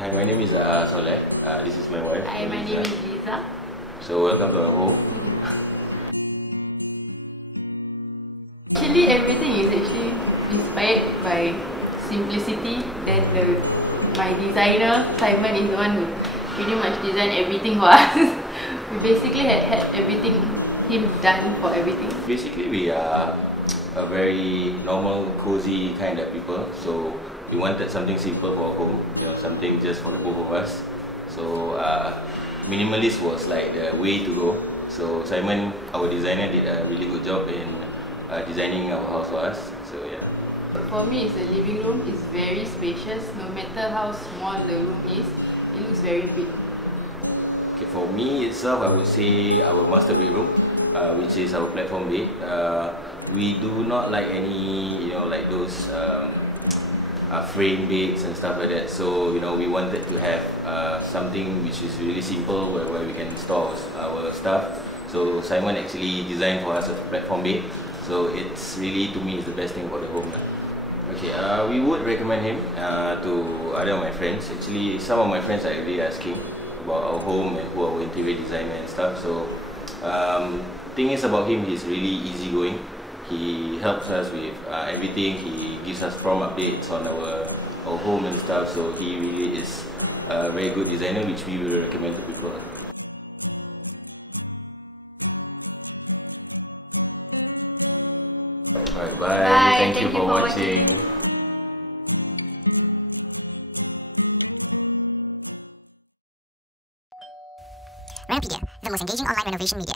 Hi, my name is Sholeh. This is my wife. Hi, my name is Liza. So welcome to our home. Actually, everything is actually inspired by simplicity. Then my designer Simon is the one who pretty much designed everything for us. We basically had everything him done for everything. Basically, we are a very normal, cozy kind of people. So we wanted something simple for our home, something just for the both of us. So minimalist was like the way to go. So Simon, our designer, did a really good job in designing our house for us. So yeah. For me, it's the living room. It's very spacious. No matter how small the room is, it looks very big. Okay, for me itself, I would say our master bedroom, which is our platform bed. We do not like any, like those frame beds and stuff like that. So we wanted to have something which is really simple, where we can store our stuff. So Simon actually designed for us a platform bed. So it's really, to me, is the best thing about the home. Okay, we would recommend him to other of my friends. Actually, some of my friends are really asking about our home and who our interior designer and stuff. So thing is about him, he's really easygoing. He helps us with everything. He gives us prompt updates on our home and stuff. So he really is a very good designer, which we will recommend to people. Alright, bye. Thank you for watching. Renopedia, the most engaging online renovation media.